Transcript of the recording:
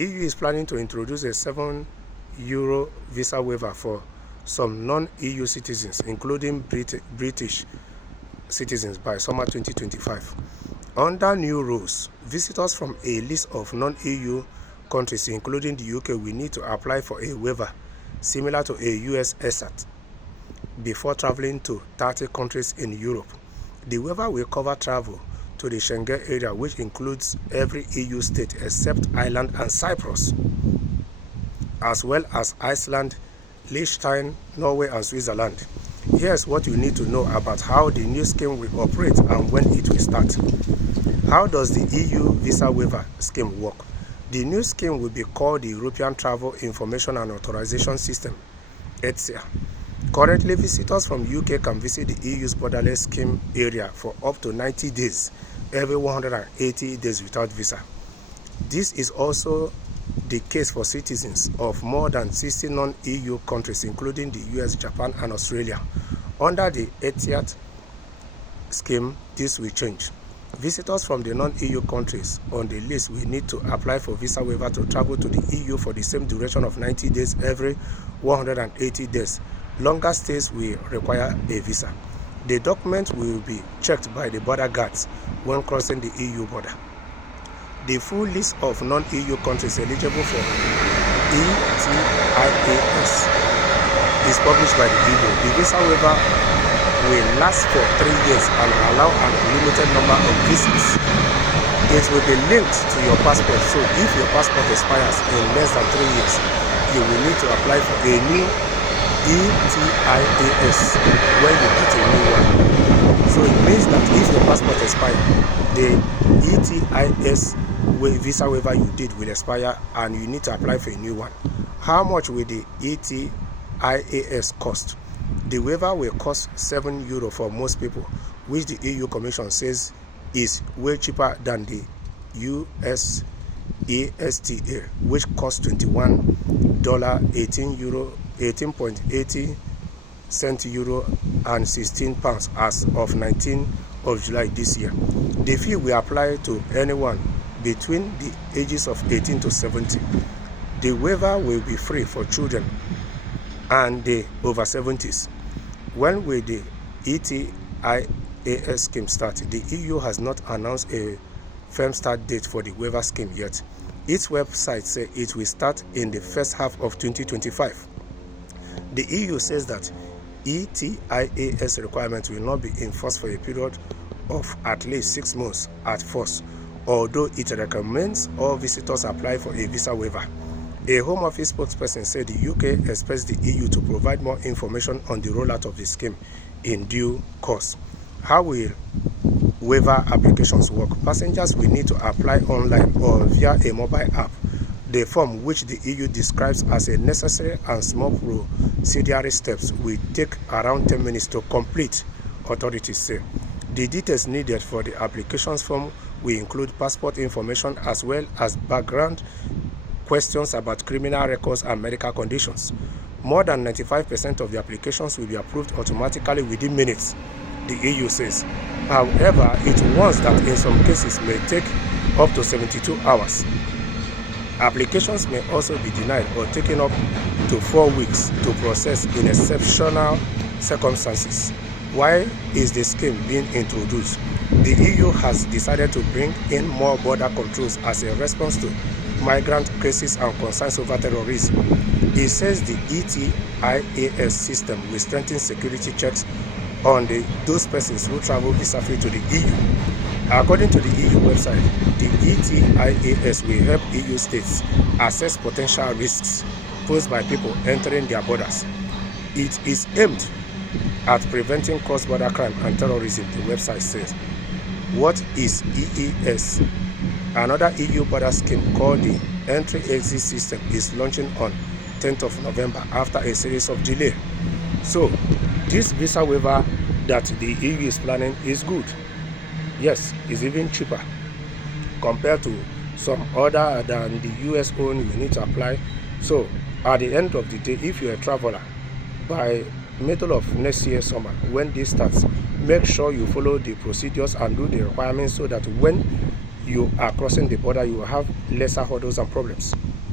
EU is planning to introduce a €7 visa waiver for some non-EU citizens, including British citizens, by summer 2025. Under new rules, visitors from a list of non-EU countries, including the UK, will need to apply for a waiver similar to a US ESAT before traveling to 30 countries in Europe. The waiver will cover travel to the Schengen area, which includes every EU state except Ireland and Cyprus, as well as Iceland, Liechtenstein, Norway, and Switzerland. Here's what you need to know about how the new scheme will operate and when it will start. How does the EU visa waiver scheme work? The new scheme will be called the European Travel Information and Authorization System, ETSIA. Currently, visitors from UK can visit the EU's borderless scheme area for up to 90 days every 180 days without visa. This is also the case for citizens of more than 60 non-EU countries, including the US, Japan, and Australia. Under the ETIAT scheme, this will change. Visitors from the non-EU countries on the list will need to apply for visa waiver to travel to the EU for the same duration of 90 days every 180 days. Longer stays will require a visa. The document will be checked by the border guards when crossing the EU border. The full list of non-EU countries eligible for ETIAS is published by the EU. The visa waiver will last for 3 years and allow an unlimited number of visits. It will be linked to your passport, so if your passport expires in less than 3 years, you will need to apply for a new ETIAS when you get a new one. So it means that if your passport expires, the ETIAS visa waiver you did will expire and you need to apply for a new one. How much will the ETIAS cost? The waiver will cost €7 for most people, which the EU Commission says is way cheaper than the US ESTA, which costs $21, €18.80 and £16 as of 19th of July this year. The fee will apply to anyone between the ages of 18 to 70. The waiver will be free for children and the over 70s. When will the ETIAS scheme start? The EU has not announced a firm start date for the waiver scheme yet. Its website says it will start in the first half of 2025. The EU says that ETIAS requirements will not be enforced for a period of at least 6 months at first, although it recommends all visitors apply for a visa waiver. A Home Office spokesperson said the UK expects the EU to provide more information on the rollout of the scheme in due course. How will waiver applications work? Passengers will need to apply online or via a mobile app. The form, which the EU describes as a necessary and small procedural steps, will take around 10 minutes to complete, authorities say. The details needed for the applications form will include passport information as well as background questions about criminal records and medical conditions. More than 95% of the applications will be approved automatically within minutes, the EU says. However, it warns that in some cases may take up to 72 hours. Applications may also be denied or taken up to 4 weeks to process in exceptional circumstances. Why is the scheme being introduced? The EU has decided to bring in more border controls as a response to migrant crisis and concerns over terrorism. It says the ETIAS system will strengthen security checks on those persons who travel visa-free to the EU. According to the EU website, the ETIAS will help EU states assess potential risks posed by people entering their borders. It is aimed at preventing cross-border crime and terrorism, the website says. What is EES? Another EU border scheme called the Entry-Exit System is launching on 10th of November after a series of delays. So, this visa waiver that the EU is planning is good. Yes, it's even cheaper compared to some other than the US own you need to apply. So, at the end of the day, if you're a traveler, by middle of next year summer, when this starts, make sure you follow the procedures and do the requirements so that when you are crossing the border, you will have lesser hurdles and problems.